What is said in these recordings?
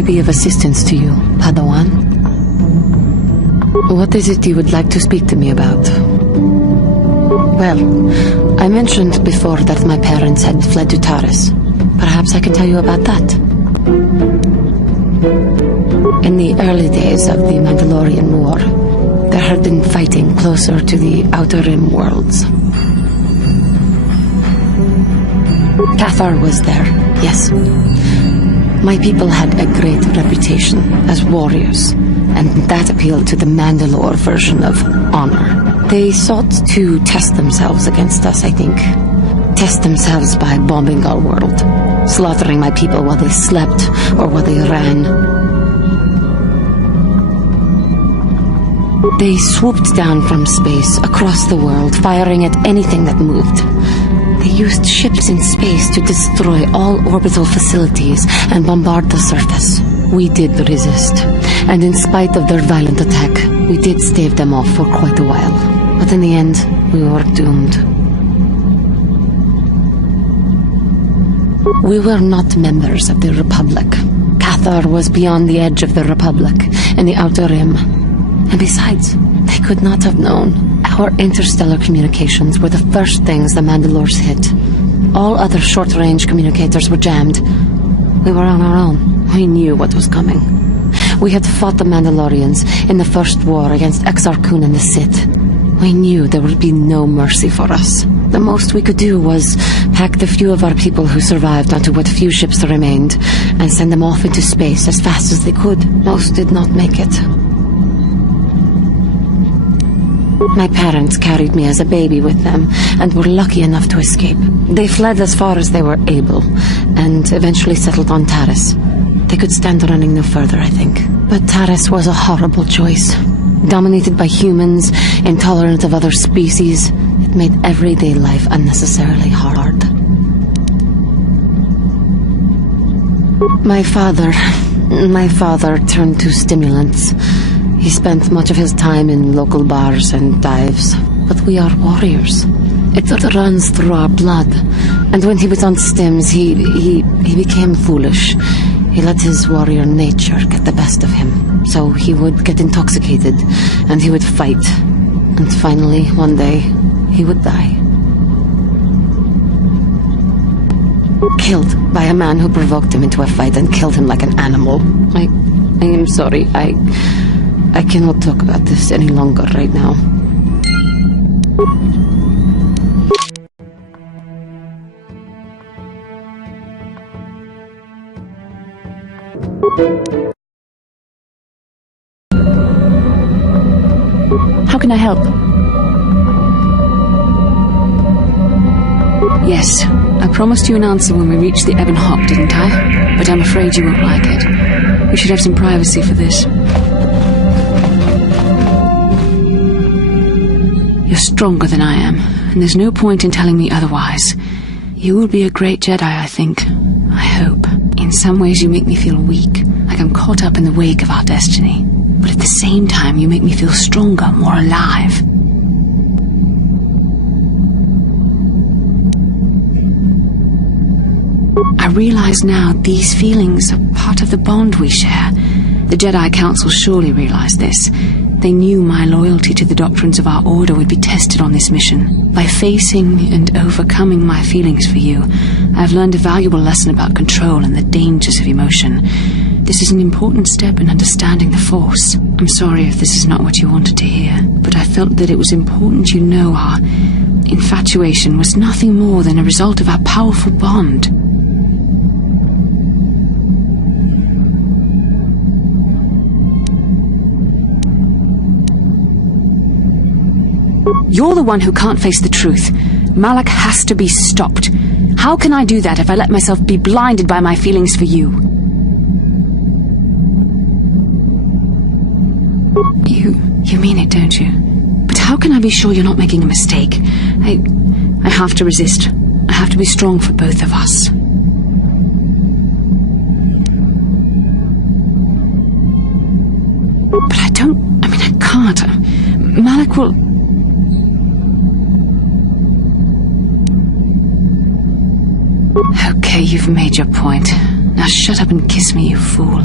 I be of assistance to you, Padawan? What is it you would like to speak to me about? Well, I mentioned before that my parents had fled to Taris. Perhaps I can tell you about that. In the early days of the Mandalorian War, there had been fighting closer to the Outer Rim worlds. Cathar was there, yes. My people had a great reputation as warriors, and that appealed to the Mandalore version of honor. They sought to test themselves against us, I think. Test themselves by bombing our world, slaughtering my people while they slept or while they ran. They swooped down from space across the world, firing at anything that moved. They used ships in space to destroy all orbital facilities and bombard the surface. We did resist, and in spite of their violent attack, we did stave them off for quite a while. But in the end, we were doomed. We were not members of the Republic. Cathar was beyond the edge of the Republic, in the Outer Rim. And besides, they could not have known. Our interstellar communications were the first things the Mandalores hit. All other short-range communicators were jammed. We were on our own. We knew what was coming. We had fought the Mandalorians in the first war against Exar Kun and the Sith. We knew there would be no mercy for us. The most we could do was pack the few of our people who survived onto what few ships there remained and send them off into space as fast as they could. Most did not make it. My parents carried me as a baby with them and were lucky enough to escape. They fled as far as they were able and eventually settled on Taris. They could stand running no further, I think. But Taris was a horrible choice. Dominated by humans, intolerant of other species, it made everyday life unnecessarily hard. My father turned to stimulants. He spent much of his time in local bars and dives. But we are warriors. It runs through our blood. And when he was on stims, he became foolish. He let his warrior nature get the best of him. So he would get intoxicated, and he would fight. And finally, one day, he would die. Killed by a man who provoked him into a fight and killed him like an animal. I am sorry. I cannot talk about this any longer right now. How can I help? Yes, I promised you an answer when we reached the Ebon Hop, didn't I? But I'm afraid you won't like it. We should have some privacy for this. You're stronger than I am, and there's no point in telling me otherwise. You will be a great Jedi, I think. I hope. In some ways you make me feel weak, like I'm caught up in the wake of our destiny. But at the same time you make me feel stronger, more alive. I realize now these feelings are part of the bond we share. The Jedi Council surely realized this. They knew my loyalty to the doctrines of our order would be tested on this mission. By facing and overcoming my feelings for you, I've learned a valuable lesson about control and the dangers of emotion. This is an important step in understanding the Force. I'm sorry if this is not what you wanted to hear, but I felt that it was important you know our infatuation was nothing more than a result of our powerful bond. You're the one who can't face the truth. Malak has to be stopped. How can I do that if I let myself be blinded by my feelings for you? You mean it, don't you? But how can I be sure you're not making a mistake? I have to resist. I have to be strong for both of us. But I can't. Malak will... Okay, you've made your point. Now shut up and kiss me, you fool.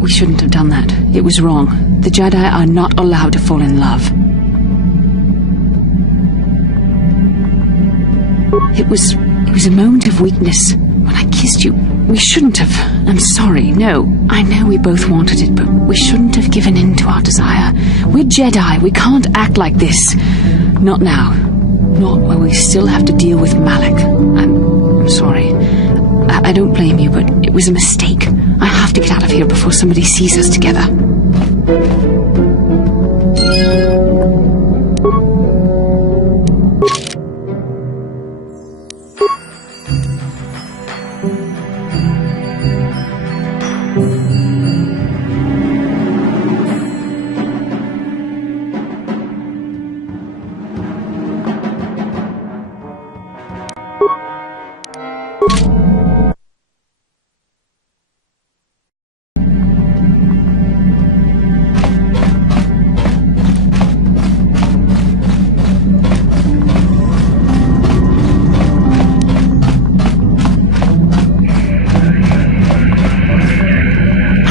We shouldn't have done that. It was wrong. The Jedi are not allowed to fall in love. It was a moment of weakness. When I kissed you, we shouldn't have. I'm sorry, no. I know we both wanted it, but we shouldn't have given in to our desire. We're Jedi. We can't act like this. Not now. Not while we still have to deal with Malak. I'm sorry. I don't blame you, but it was a mistake. I have to get out of here before somebody sees us together.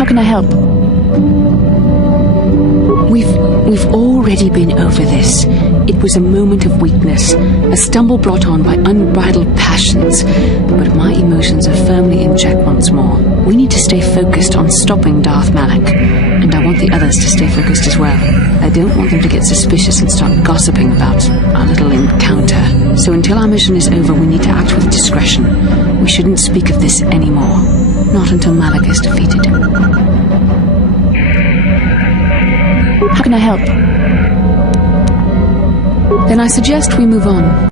Can I help? We've already been over this. It was a moment of weakness, a stumble brought on by unbridled passions. But my emotions are firmly in check once more. We need to stay focused on stopping Darth Malak, and I want the others to stay focused as well. I don't want them to get suspicious and start gossiping about our little encounter. So until our mission is over, we need to act with discretion. We shouldn't speak of this anymore. Not until Malak is defeated. How can I help? Then I suggest we move on.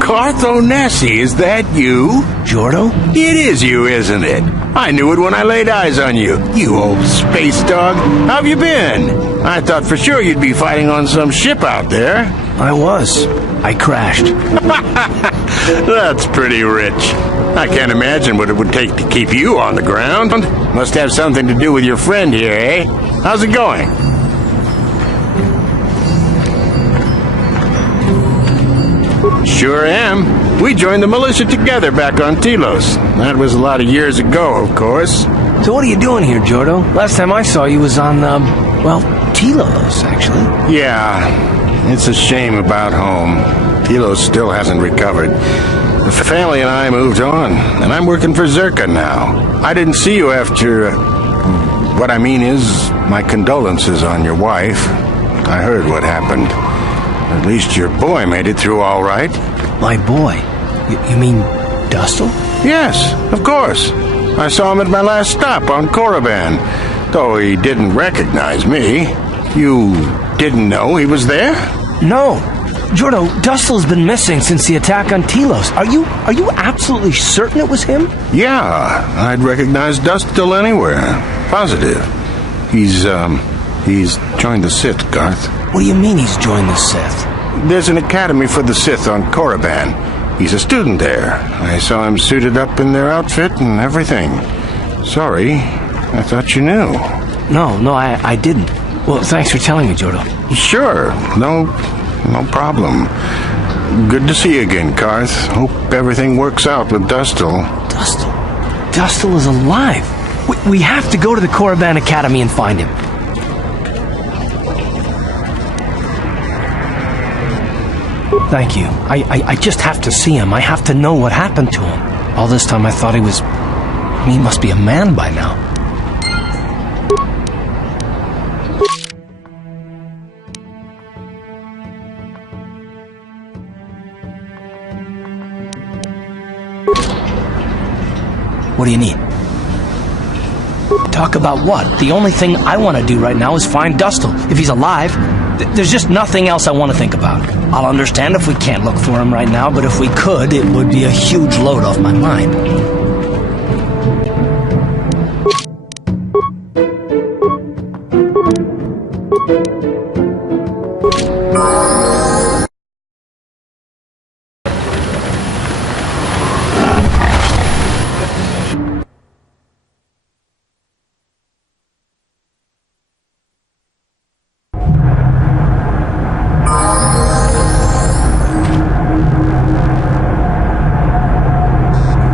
Carth Onesi, is that you? Jordo? It is you, isn't it? I knew it when I laid eyes on you. You old space dog. How have you been? I thought for sure you'd be fighting on some ship out there. I was. I crashed. That's pretty rich. I can't imagine what it would take to keep you on the ground. Must have something to do with your friend here, eh? How's it going? Sure am. We joined the militia together back on Telos. That was a lot of years ago, of course. So what are you doing here, Jordo? Last time I saw you was on, Telos, actually. Yeah, it's a shame about home. Telos still hasn't recovered. The family and I moved on, and I'm working for Zerka now. I didn't see you after... what I mean is, my condolences on your wife. I heard what happened. At least your boy made it through all right. My boy? You mean Dustil? Yes, of course. I saw him at my last stop on Korriban, though he didn't recognize me. You didn't know he was there? No. Jordo, Dustil's been missing since the attack on Telos. Are you absolutely certain it was him? Yeah, I'd recognize Dustil anywhere. Positive. He's joined the Sith, Garth. What do you mean he's joined the Sith? There's an academy for the Sith on Korriban. He's a student there. I saw him suited up in their outfit and everything. Sorry, I thought you knew. No, I didn't. Well, thanks for telling me, Jordo. Sure, no problem. Good to see you again, Carth. Hope everything works out with Dustil. Dustil? Dustil is alive. We have to go to the Korriban Academy and find him. Thank you. I just have to see him. I have to know what happened to him. All this time I thought he must be a man by now. What do you need? Talk about what? The only thing I want to do right now is find Dustil. If he's alive, there's just nothing else I want to think about. I'll understand if we can't look for him right now, but if we could, it would be a huge load off my mind.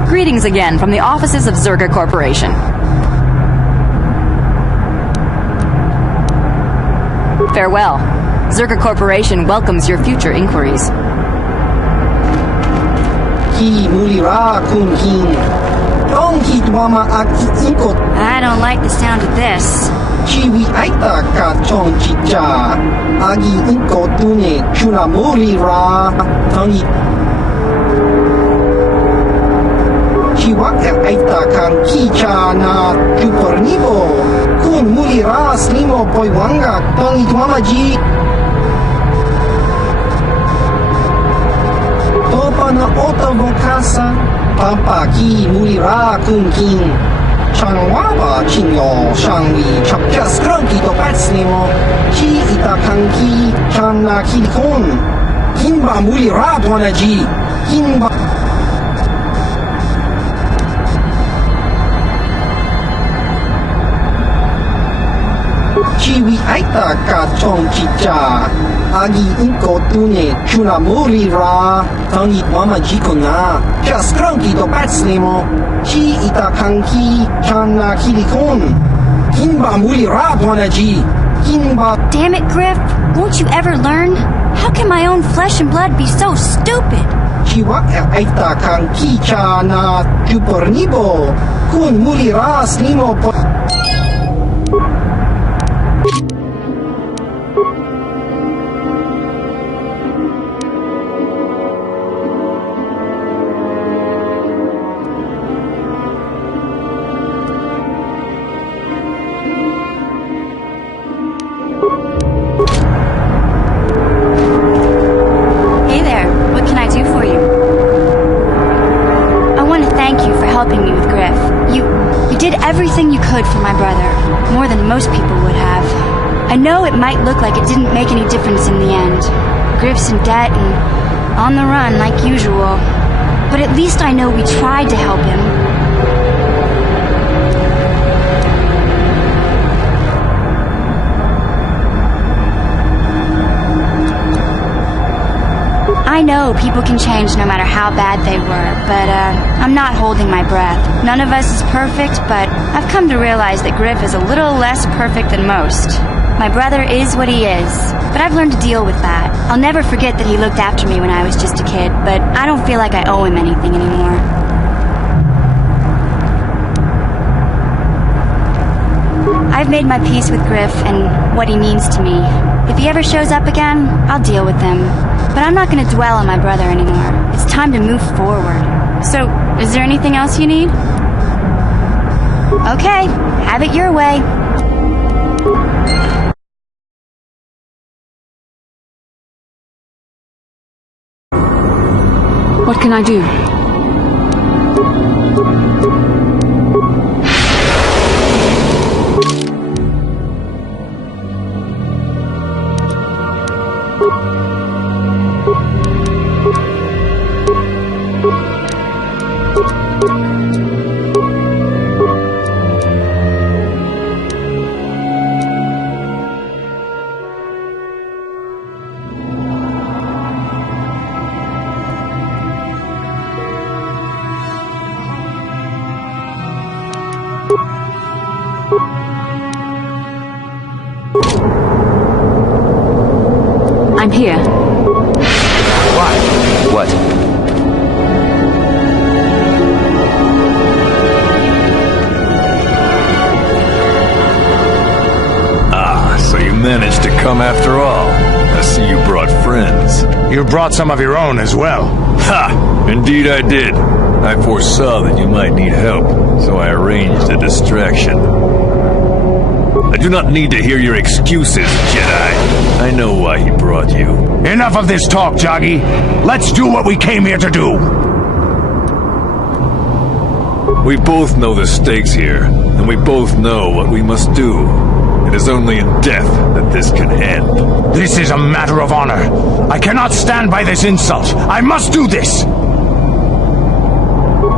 Greetings again from the offices of Zerga Corporation. Farewell. Zerga Corporation welcomes your future inquiries. I don't like the sound of this. Aita kan kicha na tupornivo kun mulira slimo poiwanga tongi tuamaji topa na otavo casa papa ki mulira kun kin changwaba chinyo shangwi chapja skranki to patslimo ki ita kan ki channa kilikon kinba mulira tuanaji kinba Chiwi aita ka chong chicha agi inko tune chuna muri ra tangi mama jiko na just cranky to patslimo chi ita kanki chana kilikon kinba muri ra ji kinba. Damn it, Griff! Won't you ever learn? How can my own flesh and blood be so stupid? Chiwa aita kanki chana tupornibo kun muri ra slimo po. Everything you could for my brother, more than most people would have. I know it might look like it didn't make any difference in the end. Griff's in debt and on the run like usual. But at least I know we tried to help him. I know people can change no matter how bad they were, but I'm not holding my breath. None of us is perfect, but I've come to realize that Griff is a little less perfect than most. My brother is what he is, but I've learned to deal with that. I'll never forget that he looked after me when I was just a kid, but I don't feel like I owe him anything anymore. I've made my peace with Griff and what he means to me. If he ever shows up again, I'll deal with him. But I'm not going to dwell on my brother anymore. It's time to move forward. So, is there anything else you need? Okay, have it your way. What can I do? them after all. I see you brought friends. You brought some of your own as well. Ha! Indeed I did. I foresaw that you might need help, so I arranged a distraction. I do not need to hear your excuses, Jedi. I know why he brought you. Enough of this talk, Joggy. Let's do what we came here to do. We both know the stakes here, and we both know what we must do. It is only in death that this can end. This is a matter of honor. I cannot stand by this insult. I must do this.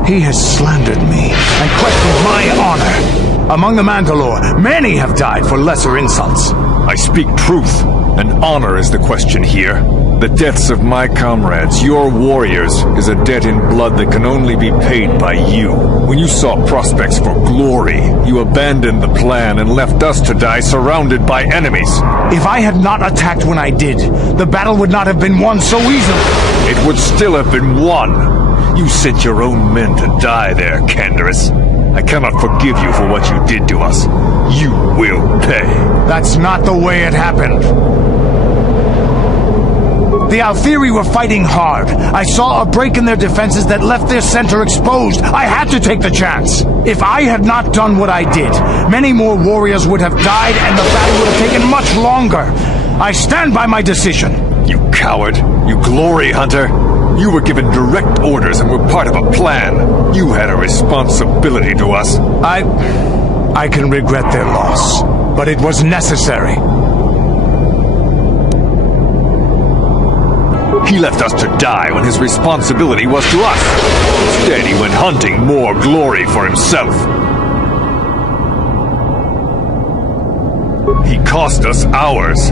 He has slandered me and questioned my honor. Among the Mandalore, many have died for lesser insults. I speak truth, and honor is the question here. The deaths of my comrades, your warriors, is a debt in blood that can only be paid by you. When you saw prospects for glory, you abandoned the plan and left us to die surrounded by enemies. If I had not attacked when I did, the battle would not have been won so easily. It would still have been won. You sent your own men to die there, Canderous. I cannot forgive you for what you did to us. You will pay. That's not the way it happened. The Althiri were fighting hard. I saw a break in their defenses that left their center exposed. I had to take the chance. If I had not done what I did, many more warriors would have died and the battle would have taken much longer. I stand by my decision. You coward. You glory hunter. You were given direct orders and were part of a plan. You had a responsibility to us. I can regret their loss, but it was necessary. He left us to die when his responsibility was to us. Instead, he went hunting more glory for himself. He cost us ours.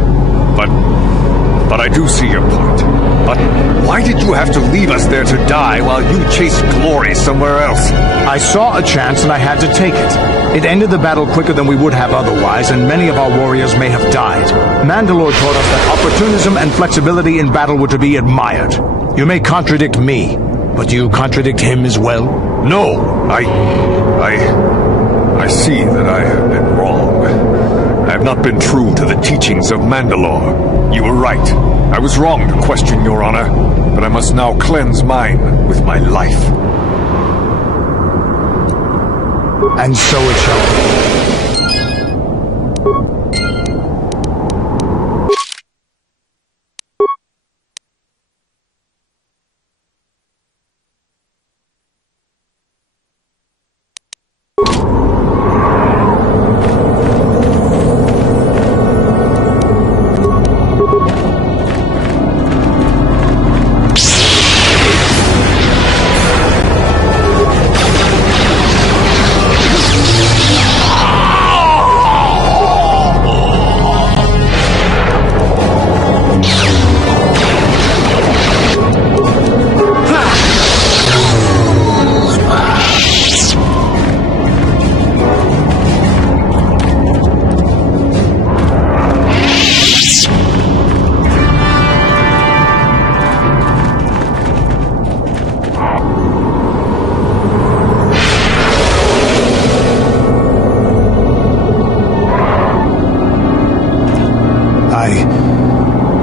But I do see your point. But why did you have to leave us there to die while you chased glory somewhere else? I saw a chance and I had to take it. It ended the battle quicker than we would have otherwise, and many of our warriors may have died. Mandalore taught us that opportunism and flexibility in battle were to be admired. You may contradict me, but do you contradict him as well? No, I see that I have been wrong. I have not been true to the teachings of Mandalore. You were right. I was wrong to question your honor, but I must now cleanse mine with my life. And so it shall be.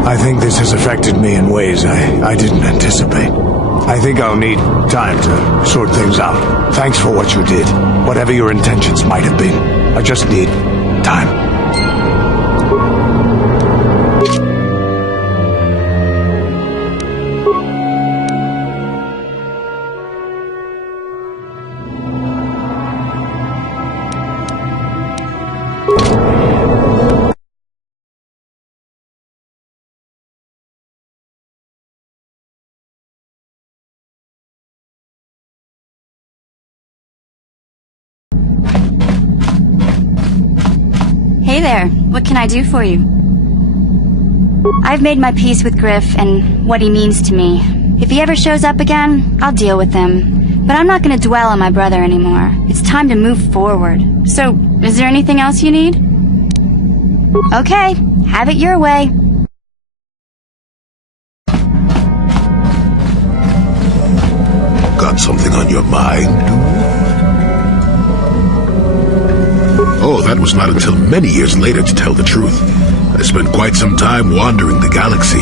I think this has affected me in ways I didn't anticipate. I think I'll need time to sort things out. Thanks for what you did. Whatever your intentions might have been. I just need time. Hey there, what can I do for you? I've made my peace with Griff and what he means to me. If he ever shows up again, I'll deal with him. But I'm not gonna dwell on my brother anymore. It's time to move forward. So, is there anything else you need? Okay, have it your way. Got something on your mind? Oh, that was not until many years later, to tell the truth. I spent quite some time wandering the galaxy.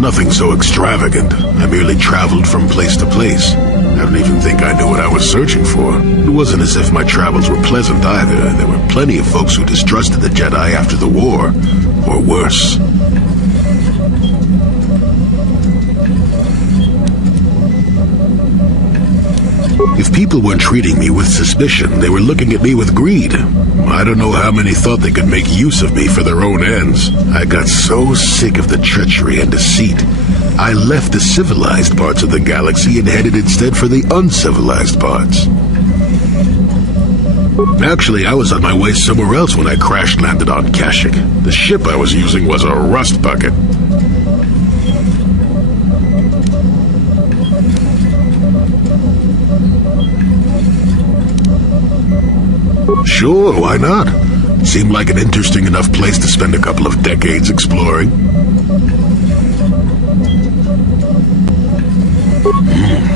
Nothing so extravagant. I merely traveled from place to place. I don't even think I knew what I was searching for. It wasn't as if my travels were pleasant either. There were plenty of folks who distrusted the Jedi after the war, or worse. If people weren't treating me with suspicion, they were looking at me with greed. I don't know how many thought they could make use of me for their own ends. I got so sick of the treachery and deceit, I left the civilized parts of the galaxy and headed instead for the uncivilized parts. Actually, I was on my way somewhere else when I crash-landed on Kashyyyk. The ship I was using was a rust bucket. Sure, why not? Seemed like an interesting enough place to spend a couple of decades exploring.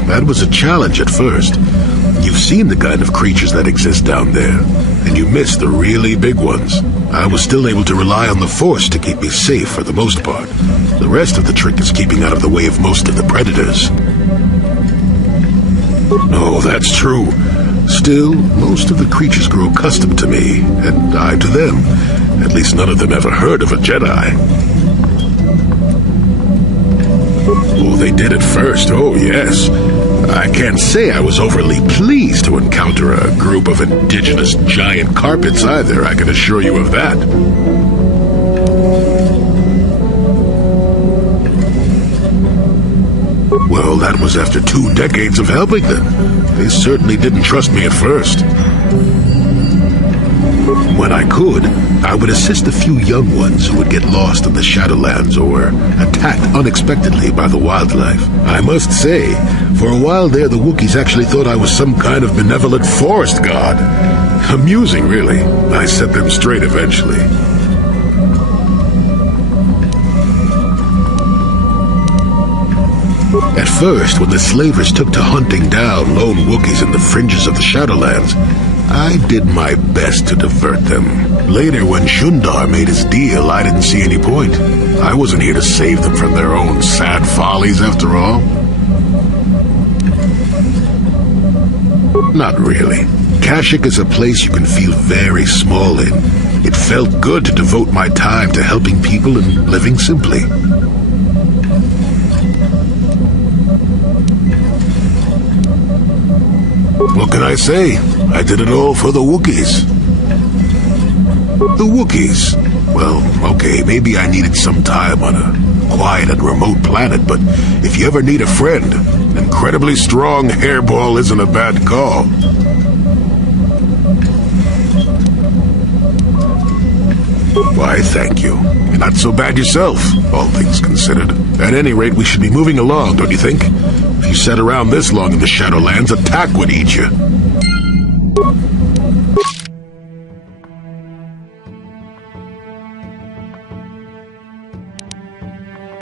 That was a challenge at first. You've seen the kind of creatures that exist down there, and you missed the really big ones. I was still able to rely on the Force to keep me safe for the most part. The rest of the trick is keeping out of the way of most of the predators. No, that's true. Still, most of the creatures grew accustomed to me, and I to them. At least none of them ever heard of a Jedi. Oh, they did at first, oh yes. I can't say I was overly pleased to encounter a group of indigenous giant carpets either, I can assure you of that. Well, that was after 2 decades of helping them. They certainly didn't trust me at first. When I could, I would assist a few young ones who would get lost in the Shadowlands or attacked unexpectedly by the wildlife. I must say, for a while there, the Wookiees actually thought I was some kind of benevolent forest god. Amusing, really. I set them straight eventually. At first, when the slavers took to hunting down lone Wookiees in the fringes of the Shadowlands, I did my best to divert them. Later, when Shundar made his deal, I didn't see any point. I wasn't here to save them from their own sad follies, after all. Not really. Kashyyyk is a place you can feel very small in. It felt good to devote my time to helping people and living simply. What can I say? I did it all for the Wookiees. The Wookiees? Well, okay, maybe I needed some time on a quiet and remote planet, but if you ever need a friend, an incredibly strong hairball isn't a bad call. Why, thank you. You're not so bad yourself, all things considered. At any rate, we should be moving along, don't you think? If you sat around this long in the Shadowlands, attack would eat you.